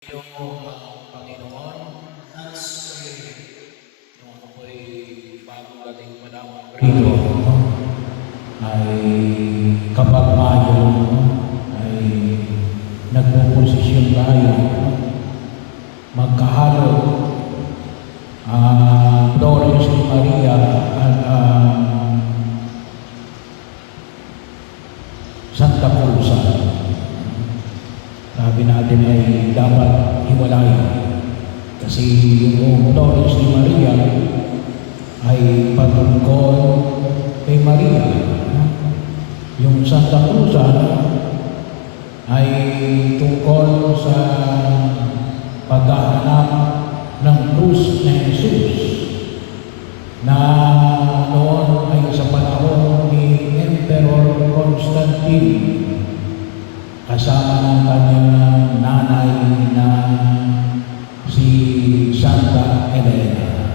Yung Panginoon, nung ako po'y bagong dating madamang rito, ay kapag Mayo ay nagpo-posisyon tayo, magkahalo Flores ni Maria at Santa Cruz. Sabi natin ay dapat hiwalay kasi yung Flores ni Maria ay patungkol kay Maria. Yung Santa Cruz ay tungkol sa paghahanap ng krus na Jesus na noon ay sa panahon ni Emperor Constantine kasama ng kanyang nanay na si Santa Elena.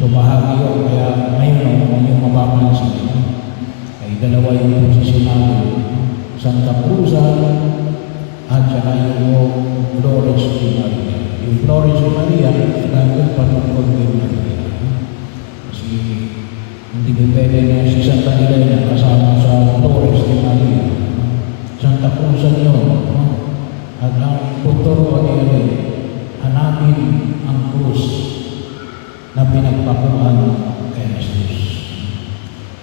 So bahagi yun, kaya ngayon yung mapapansin ay dalawa yung posisyon natin, Santa Cruz at saka yung Flores ni Maria. Yung Flores ni Maria, dahil patungkol kay Maria. Kasi hindi pwede na si Santa Elena kasama sa Flores ni Maria. Santa Cruz yun. At ang punto ko ay hanapin ang krus na pinagpakuan kay Jesus.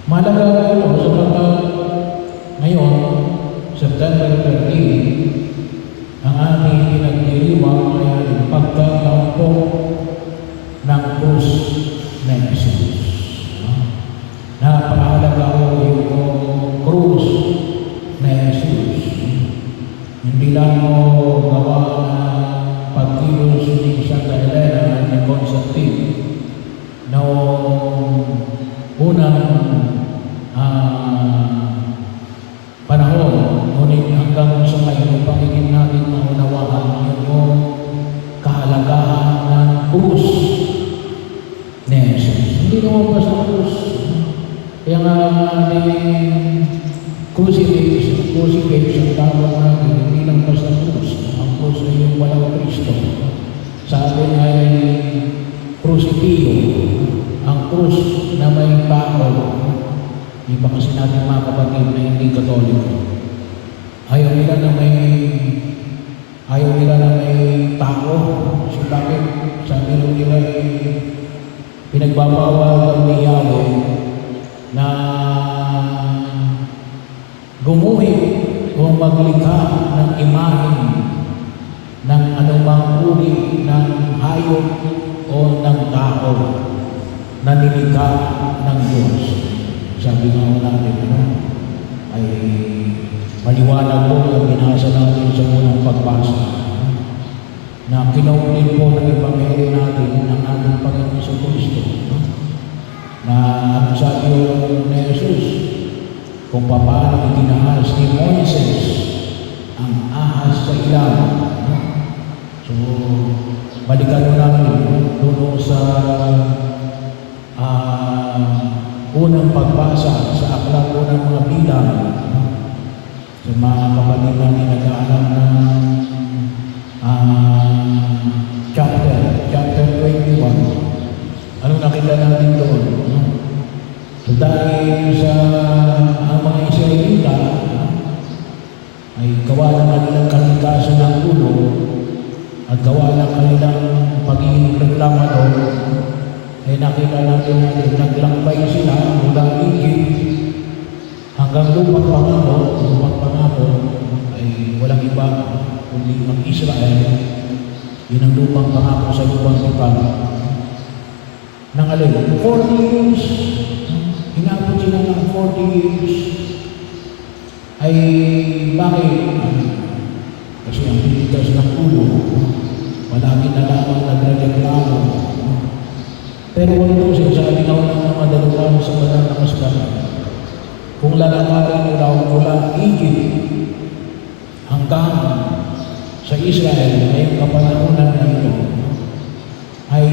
Malaga ito sapagkat ngayon, September 13, ang ating pinagdiriwang ay pagkatampok ng krus na Jesus. Napakahalaga ko yung krus na Jesus. Hindi lang mo gawa na pagkilos ni Santa Elena at ni Constantine noong unang panahon, ngunit hanggang sa ngayon, pangingin natin maunawaan yung kahalagahan ng krus ni Jesus. Hindi naman pa sa krus. Kaya nga crucifix ang tawag natin, hindi lang basta krus. Ang krus ay yung walang Kristo. Sabi ay crucifio, ang krus na may tao. Iba kasi natin mga kapatid na hindi Katoliko. Ayaw nila na may tao. Kasi bakit? Sabi nila pinagbabawal daw ni Yahweh na gumuhit o maglikha ng imahen ng anumang uri ng hayop o ng tao na nilikha ng Diyos. Sabi nga natin, ay maliwanag po na binasa natin sa unang pagbasa na kinaunin po ng Ebanghelyo natin ng ating Panginoon sa Kristo na ang sabi ni Jesus kung paano itinaas ni Moises ang ahas sa ilaw. So, balikan mo natin doon sa unang pagbasa sa aklat po ng mga bilang sa mga kapatid namin nag-aalam ng chapter 21. Ano nakita natin doon? So dahil sa ang mga Israelita ay gawa ng kanilang kalikasan ng ulo at gawa ng kanilang pagiging reklamador, ay nakita natin naglakbay sila mula Egypt hanggang lupang pangako ay walang iba kundi ang Israel. Yun ang lupang pangako sa lupang iba ng 40 years. Hinapot sila ng 40 years. Ay bakit? Kasi ang titigas ng ulo, malaki na lamang nagreklamo. Pero wala sinasabi na walang mga madaluhan sa banal na kasulatan. Kung lalakarin nila mula Egypt hanggang sa Israel ngayong kapanahunan na ito, ay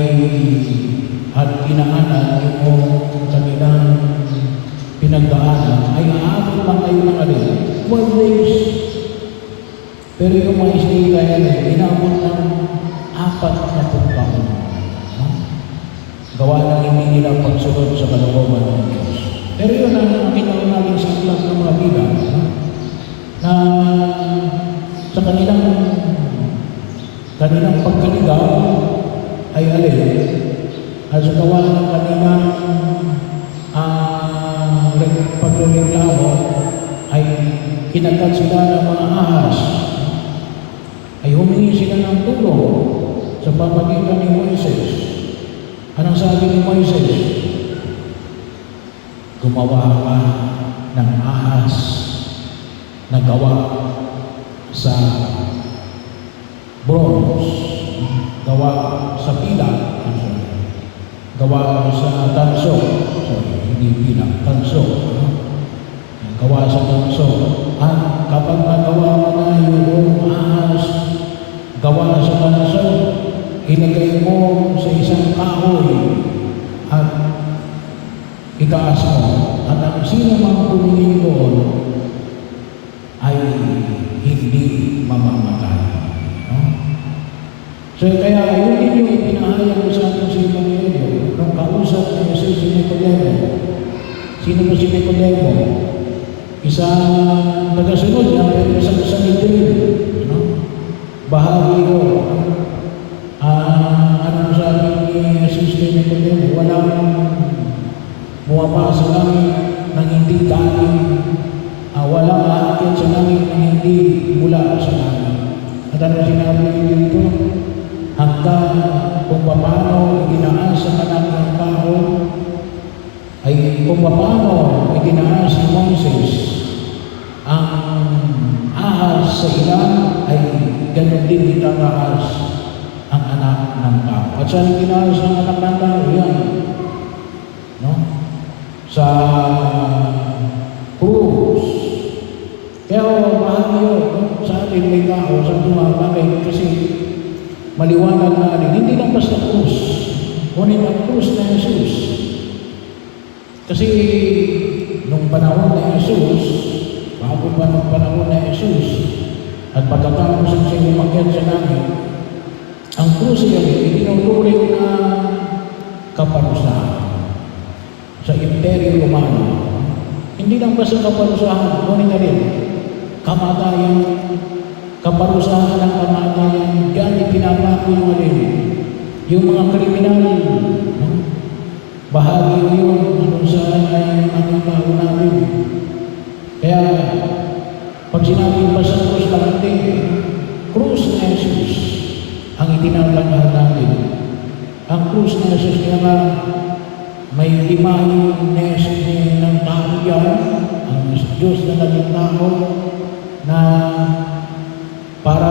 at inaanan yung kanilang pinagdaanan, ay aabot lang kayo ng 12 days. Pero yung mga Israelita yan, inabot ng 40 taon. No? Gawa ng hindi nila pagsunod sa kalooban ng Diyos. Pero yun ang nakita ko natin sa aklat ng mga Biblia, no? Na sa kanilang pagkaligaw ay alin at sa gawa ng kanilang pagreklamo ay kinagat sila ng mga ahas, ay humingi sila ng tulong sa pamagitan ni Moises. Anong sabi ni Moises? Gumawa ka ng ahas na gawa sa bronze, gawa sa pila, gawa sa tanso, hindi pila, tanso, gawa sa tanso. At kapag nagawa mo na yung ahas, gawa sa tanso, ilagay mo sa isang kahoy at itaas mo. At ang sino mang tumingin doon ay hindi mamamatay. No? So kaya yun din yung ipinahayag sa atin sa Ebanghelyo nung kausap ni Jesus si Nicodemo. Sino ba si Nicodemo? Isang tagasunod niya, pero isang Sanhedrin. No? Bahagi ko. Anong sabi ni Jesus kay Nicodemo? Walang bumaba sa langit nang hindi galing. Walang aakyat sa langit nang hindi mula sa langit. At ano sinabi niyo dito? Hanggang kung paano iginaas sa anak ng tao, ay kung paano iginaas ni Moises ang ahas sa ilan, ay ganun din itataas ang anak ng tao. At saan iginaas ang anak ng tao? Yan. No? Sa krus. Kaya bahagi yun, sa atin may tao, sa bakit? Kasi maliwanag na rin, hindi lang basta krus, ngunit ang krus na Jesus. Kasi nung panahon na Jesus, bago pa nung panahon na Jesus, at pagkatapos ang siya umakyat sa langit, ang krus yan, itinuturing na kaparusahan sa Imperyo Romano. Hindi lang basta kaparusahan, ngunit na rin kamatayan, kaparusahan ng kamatayan. Diyan ipinapako yung alin, yung mga kriminal. Bahagi yun kung saan ay ang tao natin. Kaya pag sinabing basta krus lang natin, krus na Jesus ang itinatanggal natin. Ang krus na Jesus niya nga may imahe ng tao yan, ang Diyos na naging tao, na para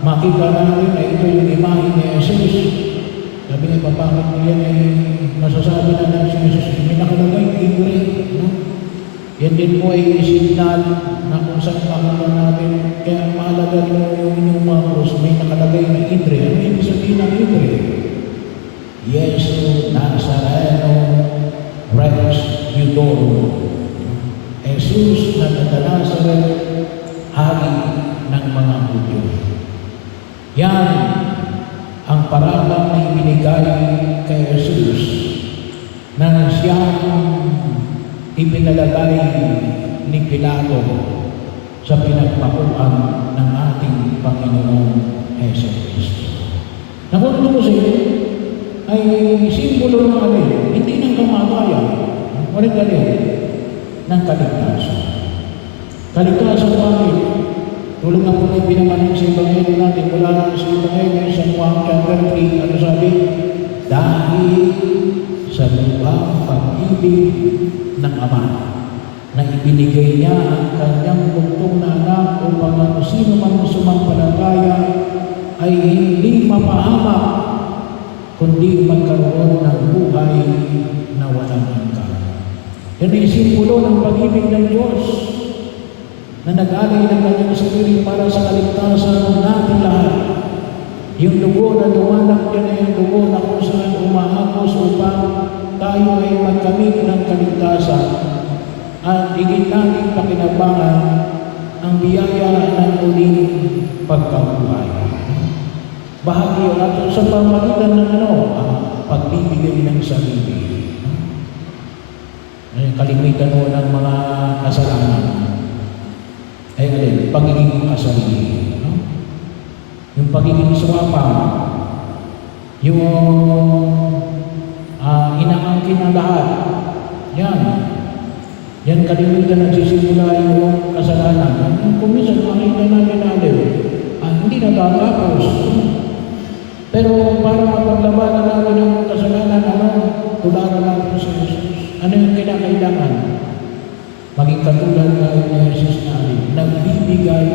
makita natin na ito yung imahe ni Jesus. Sabi niya, bakit niya ay masasabi na ng si Jesus, may nakalagay, libre. No? Yan din po ay signal na kung saan makita natin. Kaya mahalaga yung inyong mga krus, may nakalagay na libre. Ano yung sabihin ng libre? Yesu Nazareno Rex Judorum. Jesus na taga-Nazaret, hari ng mga Hudyo. Yan ang paralang na ibinigay kay Jesus na siyang ipinalagay ni Pilato sa pinagpakuan ng ating Panginoong Hesus Kristo. Nakunto ko sa inyo, ay simbolo ng alin, hindi ng kamatayan, ngunit alin, ng kaligtasan. Kaligtasan bakit? Tulad na po na pinamanin sa Ebanghelyo natin, wala sa Ebanghelyo sa Juan chapter 3, ano sabi? Dahil sa lubhang pag-ibig ng Ama, na ibinigay niya ang kanyang bugtong na anak upang ang sino man sumampalataya ay hindi mapahamak, kundi magkaroon ng buhay na walang hanggan. Yan ay simbolo ng pag-ibig ng Diyos na nag-alay ng kanyang sarili para sa kaligtasan natin lahat. Yung dugo na dumanak yan ay yung dugo na kung saan umahakos upang tayo ay magkamit ng kaligtasan at higit natin pakinabangan ang biyaya ng muling pagkabuhay. Bahagi yun natin sa pamagitan ng pagbibigay ng sarili. Kalimitan mo ng mga kasalanan ay alin, pagiging kasarili. Yung pagiging swapang, yung inaangkin ng lahat. Yan kalimitan nagsisimula yung kasalanan. Kung minsan makita natin, hindi natatapos. Pero para mapaglabanan natin ang kasalanan, tularan natin sa Jesus. Ano yung kinakailangan? Maging katulad tayo ni Jesus natin, nagbibigay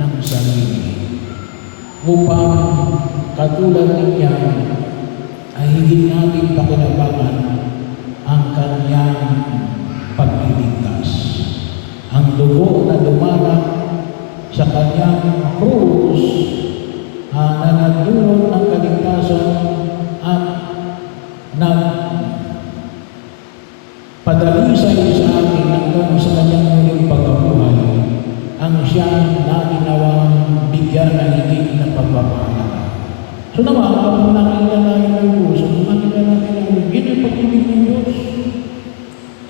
ng sarili. Upang katulad niya ay higit natin pakinabangan ang kanyang pagliligtas. Ang dugo na dumanak sa kanyang krus na nagdulot ng kaligtasan at nagpadalisay sa atin hanggang sa kanyang muling pagkabuhay, ang siyang naginawang bigyan ng higit na pagpapahalaga. So naman, kapag nakita natin ng puso, nakita natin ng yun ang pag-ibig ng Diyos.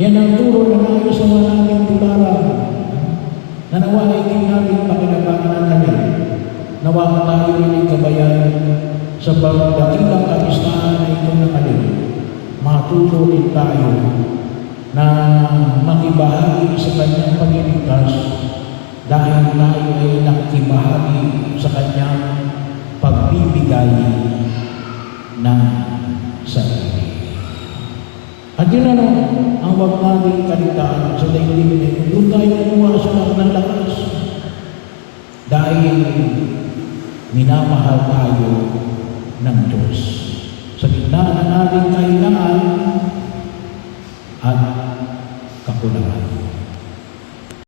Yan ang turo na nais sa natin tularan. Na nawa ay hindi natin pakinabangan natin. Nawa tayo rin kabayan sa pagdakilang kamistahan na ito na kalin. Matutulin tayo na makibahagi sa kanyang pagliligtas dahil tayo ay nakibahagi sa kanyang pagbibigay ng sarili. At yun ang wag natin kalitaan sa daigdig na ito. Doon tayo kumuha ng lakas. Dahil minamahal tayo ng Diyos. Sa gitna ng ating kailangan at kakulangan.